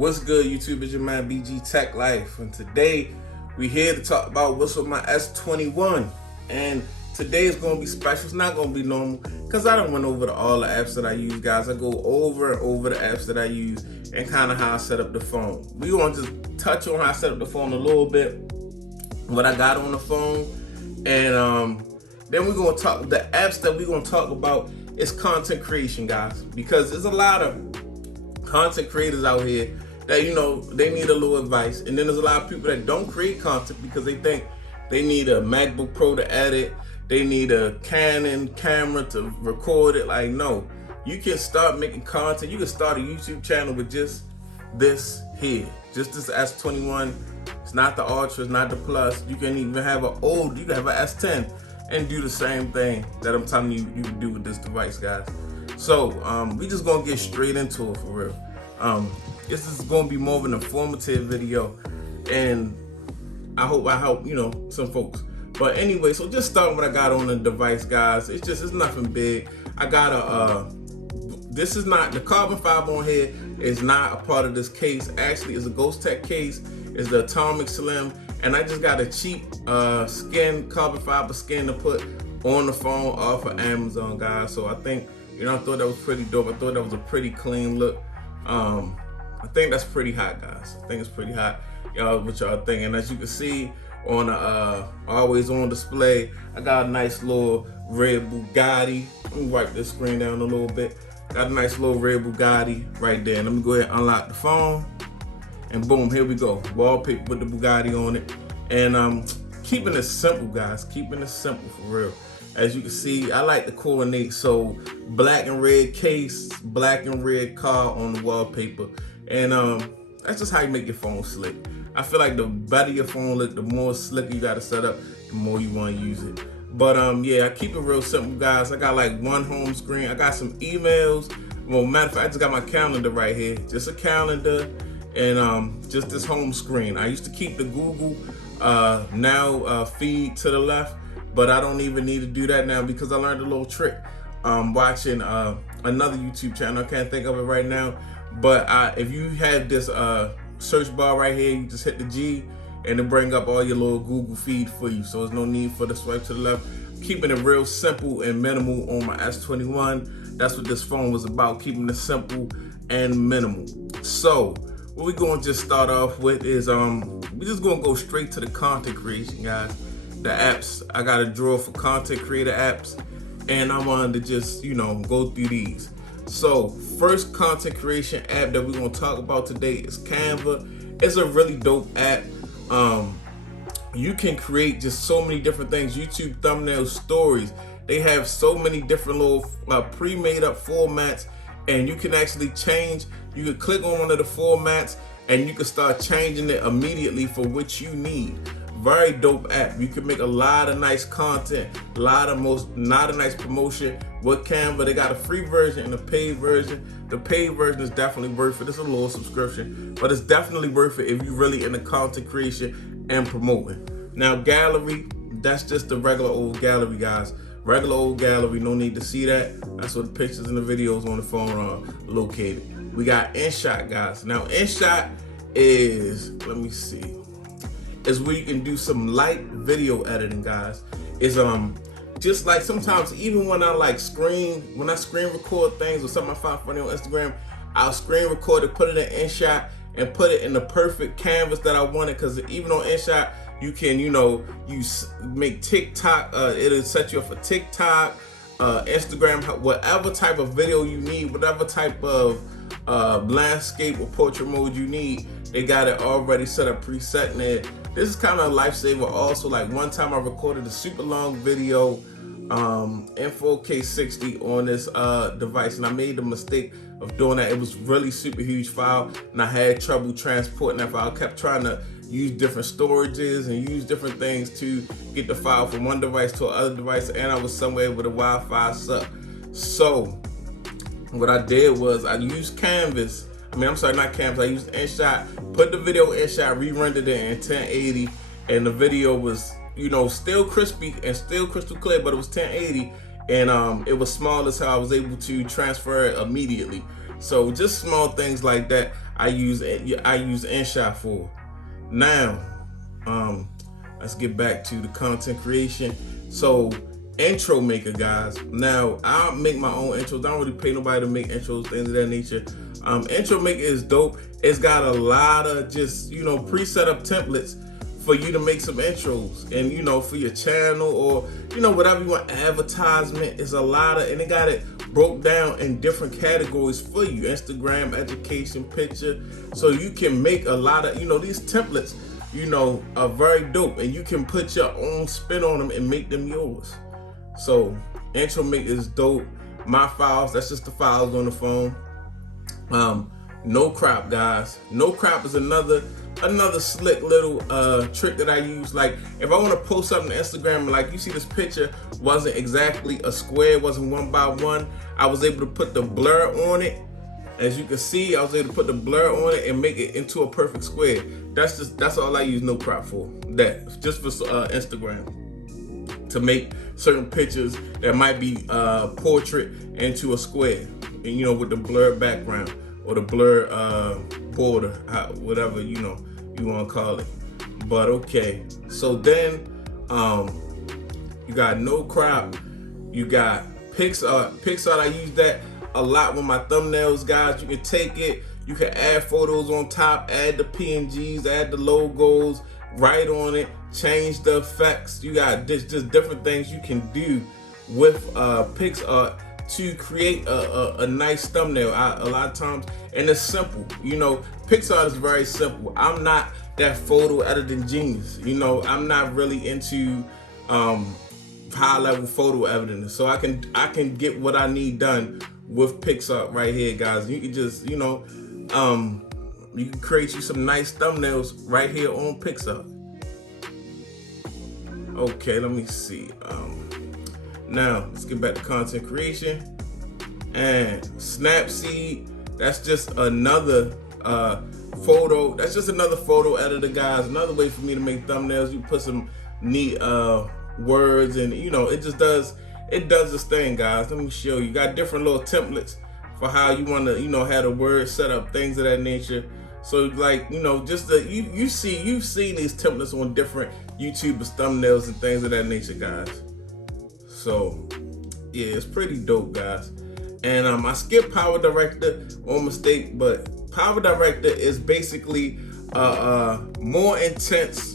What's good, YouTube? It's your man BG Tech Life, and today we're here to talk about what's with my S21. And today is going to be special. It's not going to be normal because I don't went over all the apps that I use, guys. I go over and over the apps that I use and kind of how I set up the phone. We're going to just touch on how I set up the phone a little bit, what I got on the phone, and then we're going to talk the apps that we're going to talk about is content creation, guys, because there's a lot of content creators out here that, you know, they need a little advice. And then there's a lot of people that don't create content because they think they need a MacBook Pro to edit, they need a Canon camera to record it. Like, no, you can start making content. You can start a YouTube channel with just this here, just this S21. It's not the Ultra, it's not the Plus. You can even have you can have an S10 and do the same thing that I'm telling you you can do with this device, guys. So we just gonna get straight into it for real. This is gonna be more of an informative video, and I hope I help, you know, some folks. But anyway, so just starting what I got on the device, guys. It's nothing big. I got this is not the carbon fiber on here is not a part of this case. Actually, it's a Ghostek case. It's the Atomic Slim, and I just got a cheap carbon fiber skin to put on the phone off of Amazon, guys. So I think, you know, I thought that was pretty dope. I thought that was a pretty clean look. I think that's pretty hot, guys. I think it's pretty hot. Y'all, what y'all think? And as you can see on the always on display, I got a nice little red Bugatti. Let me wipe this screen down a little bit. Got a nice little red Bugatti right there. Let me go ahead and unlock the phone. And boom, here we go. Wallpaper with the Bugatti on it. And keeping it simple, guys. Keeping it simple for real. As you can see, I like to coordinate. So black and red case, black and red car on the wallpaper. And that's just how you make your phone slick. I feel like the better your phone look, the more slick you gotta set up, the more you wanna use it. But yeah, I keep it real simple, guys. I got like one home screen. I got some emails. Well, matter of fact, I just got my calendar right here. Just a calendar and just this home screen. I used to keep the Google now feed to the left, but I don't even need to do that now because I learned a little trick watching another YouTube channel. I can't think of it right now, but if you have this search bar right here, you just hit the G and it bring up all your little Google feed for you. So there's no need for the swipe to the left. Keeping it real simple and minimal on my S21. That's what this phone was about, keeping it simple and minimal. So what we're gonna just start off with is we're just gonna go straight to the content creation, guys. The apps, I got a drawer for content creator apps, and I wanted to just, you know, go through these. So first content creation app that we're gonna talk about today is Canva. It's a really dope app. You can create just so many different things. YouTube thumbnails, stories. They have so many different little pre-made up formats, and you can actually change. You can click on one of the formats and you can start changing it immediately for what you need. Very dope app. You can make a lot of nice content, a lot of nice promotion with Canva. They got a free version and a paid version. The paid version is definitely worth it. It's a little subscription, but it's definitely worth it if you're really into content creation and promoting. Now, gallery, that's just the regular old gallery, guys. Regular old gallery, no need to see that. That's where the pictures and the videos on the phone are located. We got InShot, guys. Now, InShot is, let me see, is where you can do some light video editing, guys. It's just like sometimes even when I screen record things or something I find funny on Instagram, I'll screen record it, put it in InShot, and put it in the perfect canvas that I wanted. Because even on InShot, you can, you know, make TikTok. It'll set you up for TikTok, Instagram, whatever type of video you need, whatever type of landscape or portrait mode you need. They got it already set up, preset in there. This is kind of a lifesaver also. Like one time I recorded a super long video in 4K 60 on this device, and I made the mistake of doing that. It was really super huge file, and I had trouble transporting that file. I kept trying to use different storages and use different things to get the file from one device to another device, and I was somewhere with a Wi-Fi suck. So what I did was I used Canvas. Not Canvas. I used InShot, put the video in InShot, re-rendered it in 1080, and the video was, you know, still crispy and still crystal clear, but it was 1080, and it was small as how I was able to transfer it immediately. So just small things like that. I use InShot for. Now, let's get back to the content creation. So, intro maker, guys. Now, I make my own intros. I don't really pay nobody to make intros, things of that nature. Intro maker is dope. It's got a lot of just, pre-set up templates for you to make some intros, and for your channel, or whatever you want, advertisement. Is a lot of, and they got it broke down in different categories for you: Instagram, education, picture. So you can make a lot of, these templates are very dope, and you can put your own spin on them and make them yours. So intro make is dope. My files, that's just the files on the phone. No crop, guys. No crop is another slick little trick that I use. Like, if I want to post something to Instagram, like you see this picture wasn't exactly a square, wasn't 1 by 1, I was able to put the blur on it. As you can see, I was able to put the blur on it and make it into a perfect square. That's all I use no crop for. That just for Instagram, to make certain pictures that might be portrait into a square, and with the blur background or the blur border, whatever you want to call it. But okay, so then you got no crop, you got PixArt. PixArt, I use that a lot with my thumbnails, guys. You can take it, you can add photos on top, add the PNGs, add the logos, write on it, change the effects. You got just different things you can do with PixArt to create a nice thumbnail. A lot of times, and it's simple. PixArt is very simple. I'm not that photo editing genius. I'm not really into high level photo editing, so I can get what I need done with PixArt right here, guys. You can just you can create you some nice thumbnails right here on PixArt. Okay, let me see. Now let's get back to content creation. And Snapseed, that's just another photo. That's just another photo editor, guys. Another way for me to make thumbnails. You put some neat words, and it just does this thing, guys. Let me show you. You got different little templates for how you want to have the words set up, things of that nature. So like just you've seen these templates on different YouTubers' thumbnails and things of that nature, guys. So yeah, it's pretty dope, guys. And I skipped Power Director on mistake, but Power Director is basically a more intense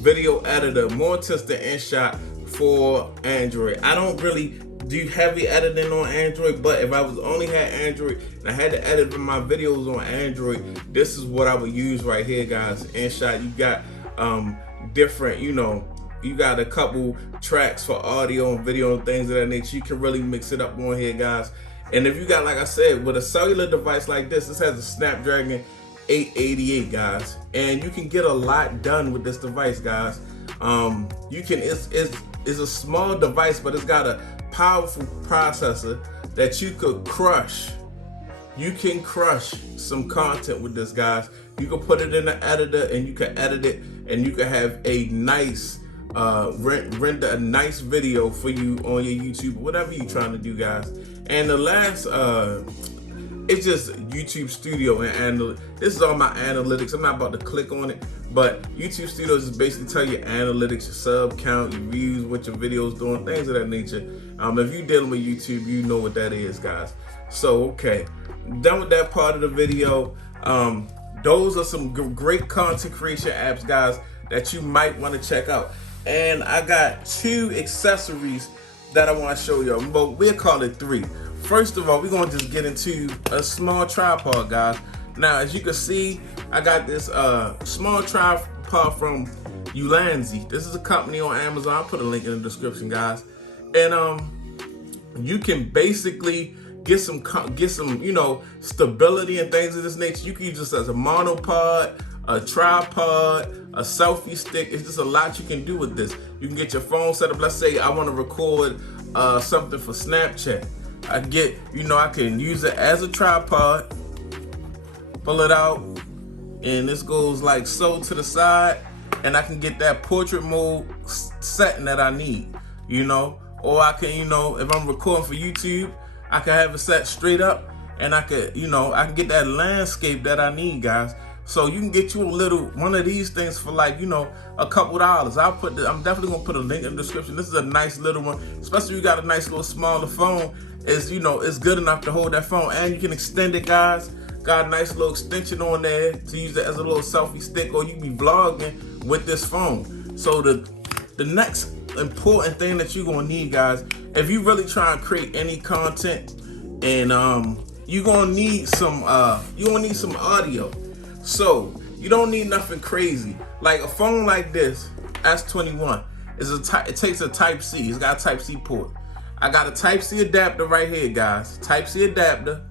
video editor, more intense than InShot for Android. I don't really do heavy editing on Android, but if I was only had Android and I had to edit my videos on Android, this is what I would use right here, guys. InShot, you got different, you got a couple tracks for audio and video and things of that nature. You can really mix it up on here, guys. And if you got, like I said, with a cellular device like this has a Snapdragon 888, guys, and you can get a lot done with this device, guys. It's a small device, but it's got a powerful processor that you could crush. You can crush some content with this, guys. You can put it in the editor and you can edit it, and you can have a nice render a nice video for you on your YouTube, whatever you're trying to do, guys. And the last it's just YouTube Studio and this is all my analytics. I'm not about to click on it, but YouTube Studio is basically tell you analytics, your sub count, your views, what your videos doing, things of that nature. If you're dealing with YouTube, you know what that is, guys. So okay, done with that part of the video. Those are some great content creation apps, guys, that you might want to check out. And I got 2 accessories that I want to show you, but we'll call it 3. First of all, we're going to just get into a small tripod, guys. Now, as you can see, I got this small tripod from Ulanzi. This is a company on Amazon. I'll put a link in the description, guys. And you can basically get some stability and things of this nature. You can use this as a monopod, a tripod, a selfie stick. It's just a lot you can do with this. You can get your phone set up. Let's say I want to record something for Snapchat. I can use it as a tripod, pull it out, and this goes like so to the side, and I can get that portrait mode setting that I need, or I can, if I'm recording for YouTube, I can have it set straight up, and I could, I can get that landscape that I need, guys. So you can get you a little one of these things for like, a couple dollars. I'm definitely gonna put a link in the description. This is a nice little one, especially if you got a nice little smaller phone. It's good enough to hold that phone, and you can extend it, guys. Got a nice little extension on there to use it as a little selfie stick, or you can be vlogging with this phone. So the next important thing that you're gonna need, guys, if you really try and create any content, and you're gonna need some audio. So you don't need nothing crazy. Like a phone like this S21 it takes a Type-C. It's got a Type-C port. I got a Type-C adapter right here, guys. Type-C adapter.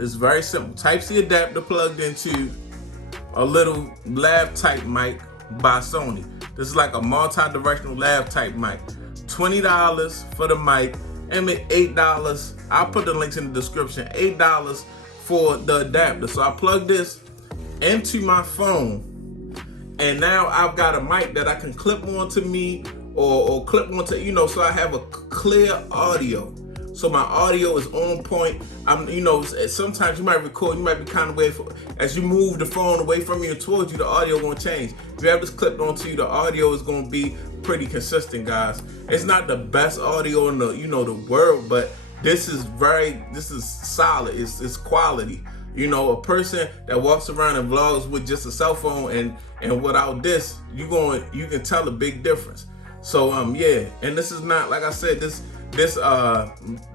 It's very simple. Type-C adapter plugged into a little lab type mic by Sony. This is like a multi-directional lab type mic. $20 for the mic, and $8. I'll put the links in the description. $8 for the adapter. So I plug this into my phone, and now I've got a mic that I can clip onto me or clip onto, so I have a clear audio. So my audio is on point. Sometimes you might record, you might be kind of as you move the phone away from you and towards you, the audio gonna change. If you have this clipped onto you, the audio is gonna be pretty consistent, guys. It's not the best audio in the world, but this is solid. It's quality. A person that walks around and vlogs with just a cell phone and without this, you can tell a big difference. So yeah, and this is not, like I said, this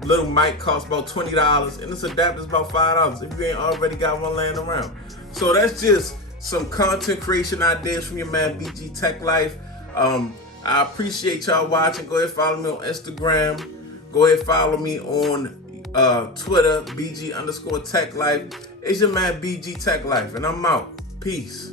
little mic costs about $20, and this adapter is about $5 if you ain't already got one laying around. So that's just some content creation ideas from your man BG Tech Life. I appreciate y'all watching. Go ahead and follow me on Instagram. Go ahead and follow me on Twitter, BG_Tech Life. It's your man BG Tech Life, and I'm out. Peace.